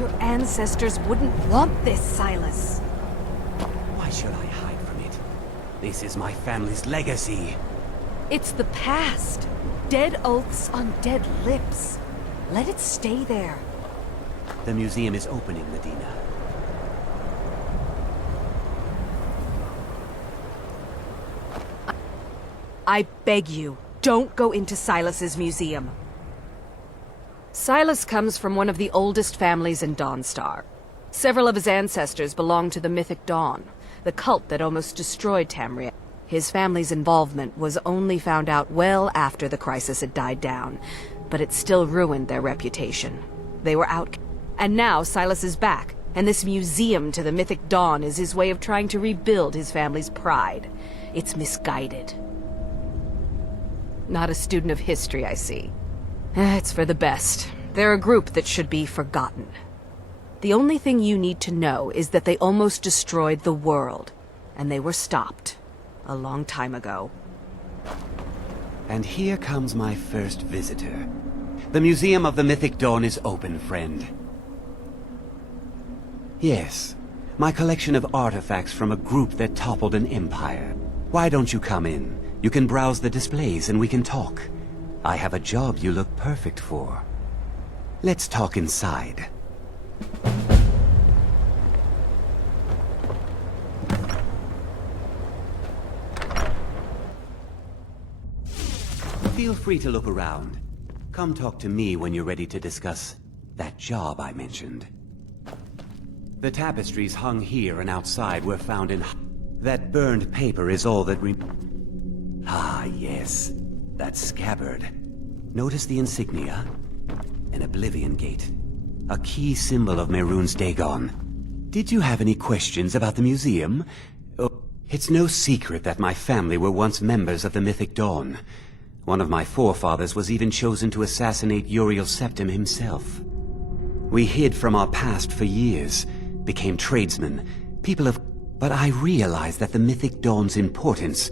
Your ancestors wouldn't want this, Silas. Why should I hide from it? This is my family's legacy. It's the past. Dead oaths on dead lips. Let it stay there. The museum is opening, Medina. I beg you, don't go into Silas's museum. Silas comes from one of the oldest families in Dawnstar. Several of his ancestors belonged to the mythic Dawn, the cult that almost destroyed Tamriel. His family's involvement was only found out well after the crisis had died down, but it still ruined their reputation. They were out, and now Silas is back, and this museum to the mythic Dawn is his way of trying to rebuild his family's pride. It's misguided. Not a student of history, I see. It's for the best. They're a group that should be forgotten. The only thing you need to know is that they almost destroyed the world, and they were stopped a long time ago. And here comes my first visitor. The Museum of the Mythic Dawn is open, friend. Yes, my collection of artifacts from a group that toppled an empire. Why don't you come in? You can browse the displays and we can talk. I have a job you look perfect for. Let's talk inside. Feel free to look around. Come talk to me when you're ready to discuss that job I mentioned. The tapestries hung here and outside were found in... That burned paper is all that Ah, yes. That scabbard. Notice the insignia? An Oblivion Gate. A key symbol of Mehrunes Dagon. Did you have any questions about the museum? Oh, it's no secret that my family were once members of the Mythic Dawn. One of my forefathers was even chosen to assassinate Uriel Septim himself. We hid from our past for years, became tradesmen, people of... But I realized that the Mythic Dawn's importance,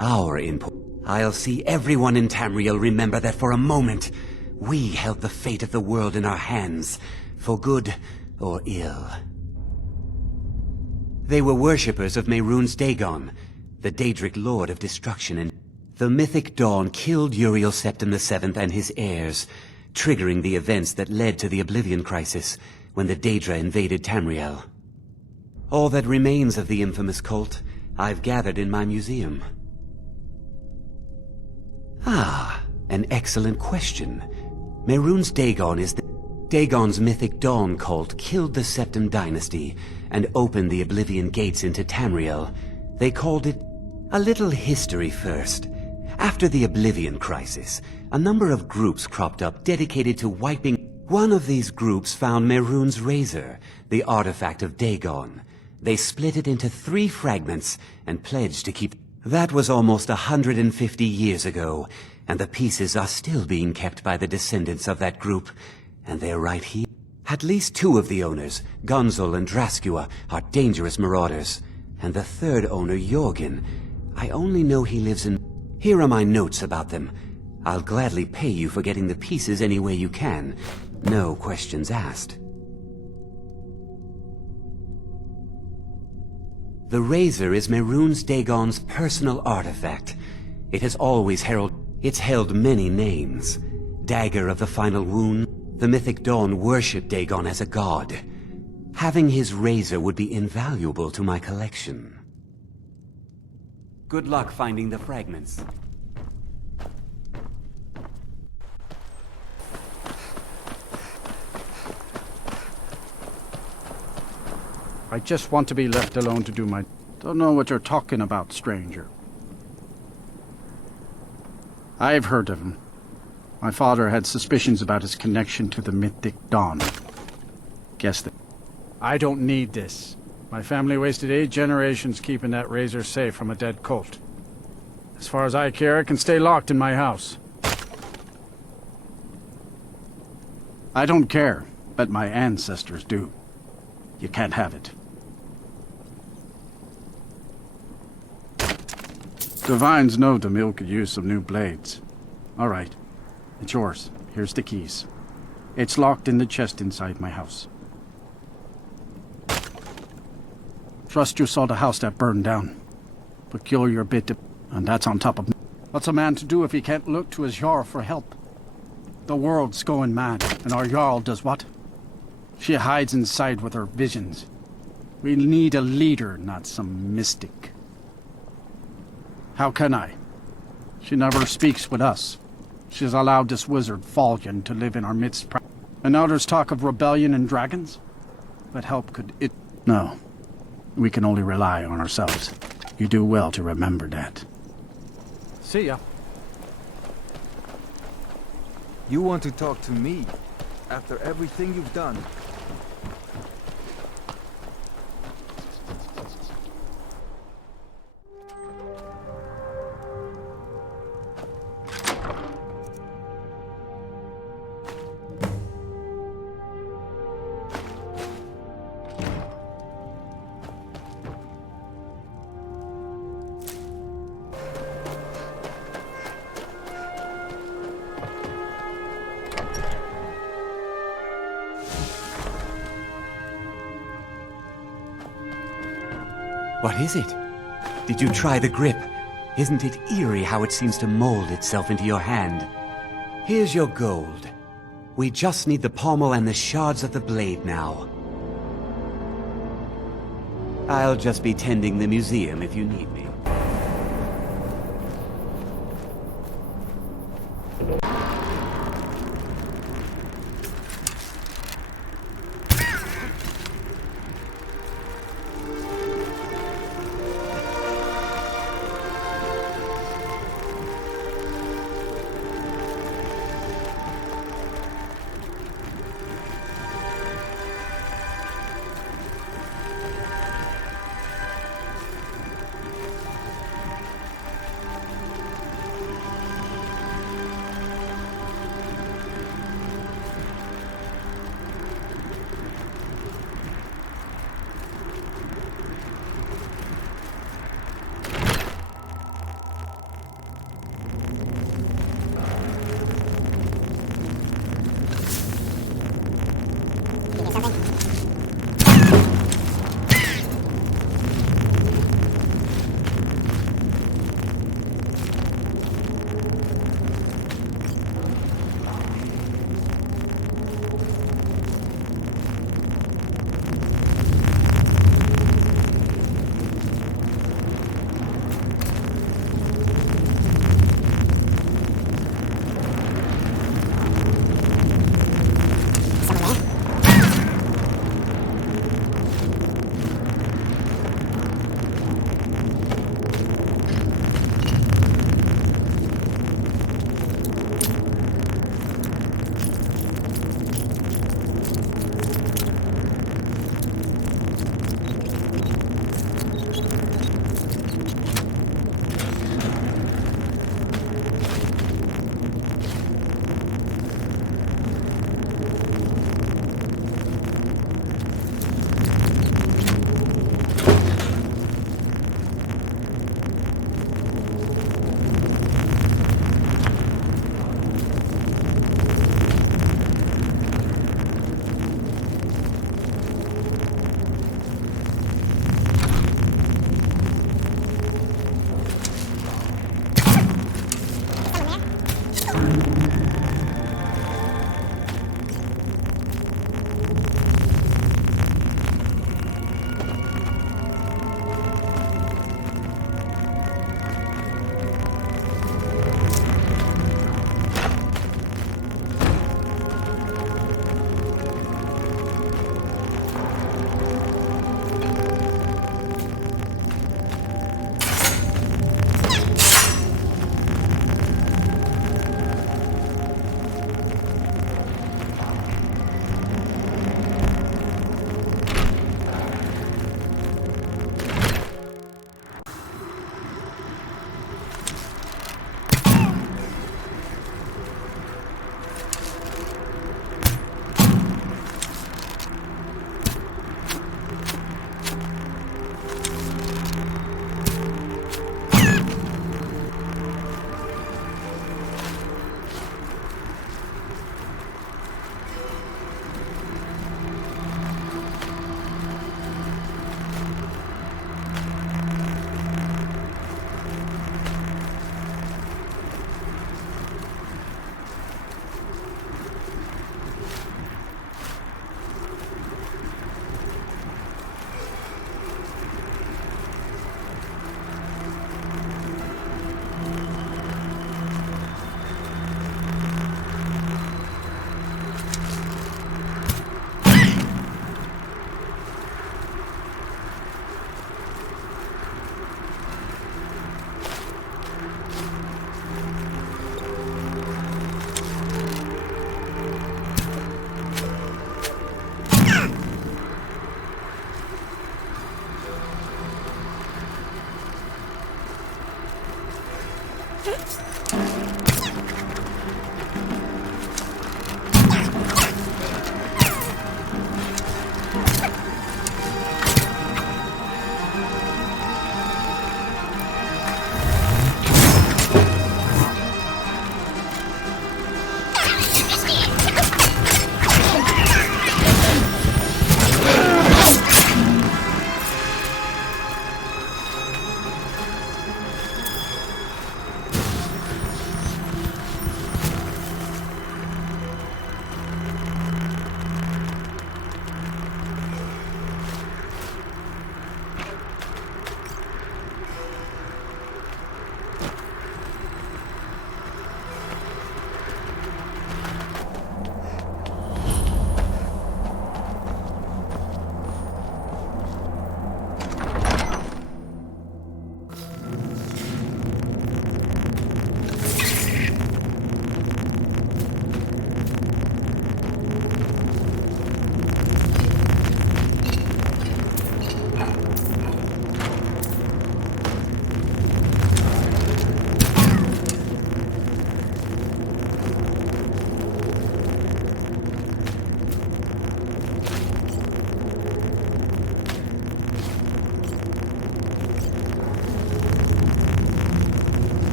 I'll see everyone in Tamriel remember that for a moment, we held the fate of the world in our hands, for good or ill. They were worshippers of Mehrunes Dagon, the Daedric Lord of Destruction, and the Mythic Dawn killed Uriel Septim VII and his heirs, triggering the events that led to the Oblivion Crisis when the Daedra invaded Tamriel. All that remains of the infamous cult, I've gathered in my museum. Ah, an excellent question. Mehrunes Dagon is the... Dagon's Mythic Dawn cult killed the Septim dynasty and opened the Oblivion Gates into Tamriel. They called it... A little history first. After the Oblivion Crisis, a number of groups cropped up dedicated to wiping... One of these groups found Mehrunes' razor, the artifact of Dagon. They split it into 3 fragments and pledged to keep... That was almost 150 years ago, and the pieces are still being kept by the descendants of that group, and they're right here. At least 2 of the owners, Gonzol and Draskua, are dangerous marauders, and the 3rd owner, Jorgen, I only know he lives in... Here are my notes about them. I'll gladly pay you for getting the pieces any way you can. No questions asked. The razor is Mehrunes Dagon's personal artifact. It has always It's held many names. Dagger of the Final Wound. The Mythic Dawn worshipped Dagon as a god. Having his razor would be invaluable to my collection. Good luck finding the fragments. I just want to be left alone to do my... Don't know what you're talking about, stranger. I've heard of him. My father had suspicions about his connection to the Mythic Dawn. Guess that... I don't need this. My family wasted 8 generations keeping that razor safe from a dead cult. As far as I care, it can stay locked in my house. I don't care, but my ancestors do. You can't have it. Divines know the mill could use some new blades. All right. It's yours. Here's the keys. It's locked in the chest inside my house. Trust you saw the house that burned down. Peculiar bit, and that's on top of... What's a man to do if he can't look to his Jarl for help? The world's going mad, and our Jarl does what? She hides inside with her visions. We need a leader, not some mystic. How can I? She never speaks with us. She's allowed this wizard, Fallion, to live in our midst. And now there's talk of rebellion and dragons? What help could it... No. We can only rely on ourselves. You do well to remember that. See ya. You want to talk to me after everything you've done? What is it? Did you try the grip? Isn't it eerie how it seems to mold itself into your hand? Here's your gold. We just need the pommel and the shards of the blade now. I'll just be tending the museum if you need me.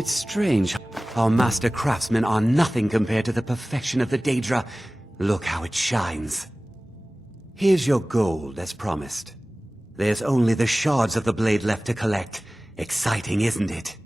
It's strange. Our master craftsmen are nothing compared to the perfection of the Daedra. Look how it shines. Here's your gold, as promised. There's only the shards of the blade left to collect. Exciting, isn't it?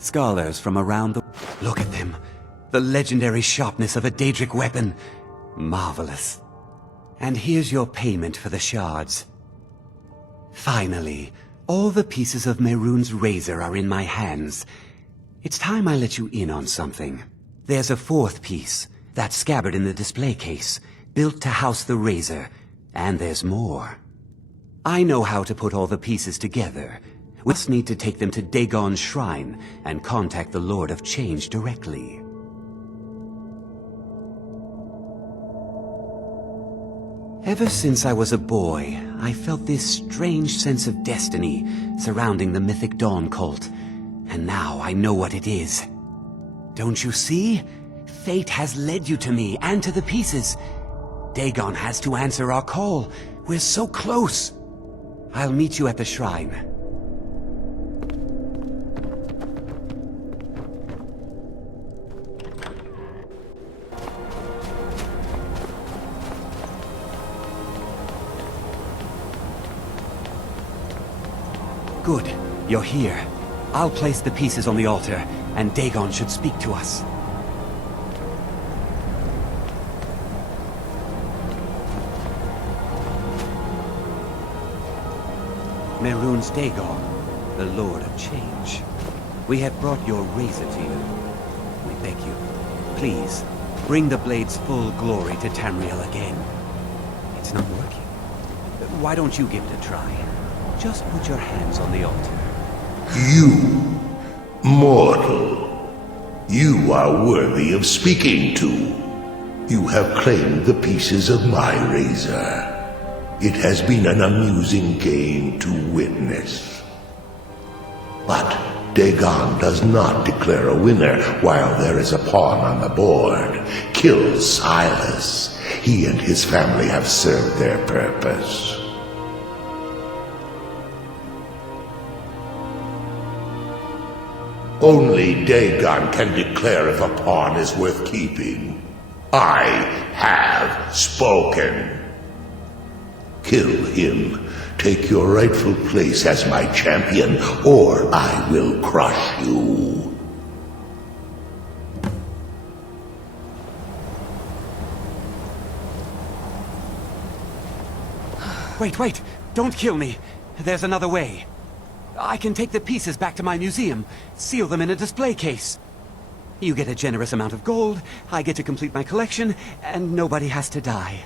Scholars from around the... Look at them. The legendary sharpness of a Daedric weapon. Marvelous. And here's your payment for the shards. Finally, all the pieces of Mehrunes' razor are in my hands. It's time I let you in on something. There's a fourth piece, that scabbard in the display case, built to house the razor. And there's more. I know how to put all the pieces together. We just need to take them to Dagon's shrine and contact the Lord of Change directly. Ever since I was a boy, I felt this strange sense of destiny surrounding the Mythic Dawn cult, and now I know what it is. Don't you see? Fate has led you to me and to the pieces. Dagon has to answer our call. We're so close. I'll meet you at the shrine. Good. You're here. I'll place the pieces on the altar, and Dagon should speak to us. Mehrunes Dagon, the Lord of Change. We have brought your razor to you. We beg you, please, bring the blade's full glory to Tamriel again. It's not working. Why don't you give it a try? Just put your hands on the altar. You, mortal, you are worthy of speaking to. You have claimed the pieces of my razor. It has been an amusing game to witness. But Dagon does not declare a winner while there is a pawn on the board. Kill Silas. He and his family have served their purpose. Only Dagon can declare if a pawn is worth keeping. I have spoken. Kill him. Take your rightful place as my champion, or I will crush you. Wait! Don't kill me! There's another way. I can take the pieces back to my museum, seal them in a display case. You get a generous amount of gold, I get to complete my collection, and nobody has to die.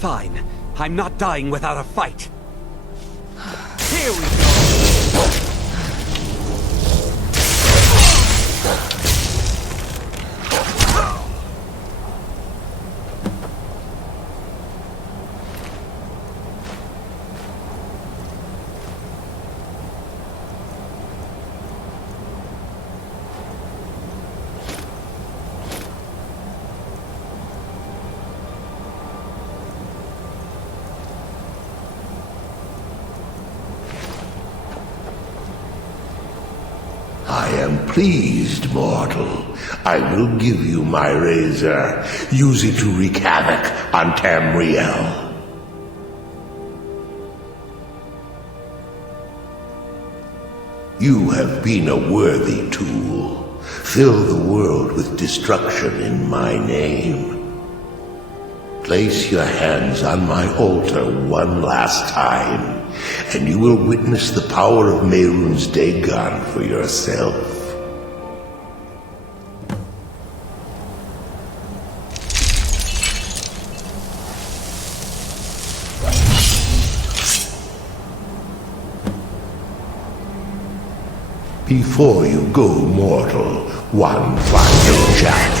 Fine. I'm not dying without a fight. Here we go! I am pleased, mortal. I will give you my razor. Use it to wreak havoc on Tamriel. You have been a worthy tool. Fill the world with destruction in my name. Place your hands on my altar one last time, and you will witness the power of Mehrunes Dagon for yourself. Before you go, mortal, one final challenge.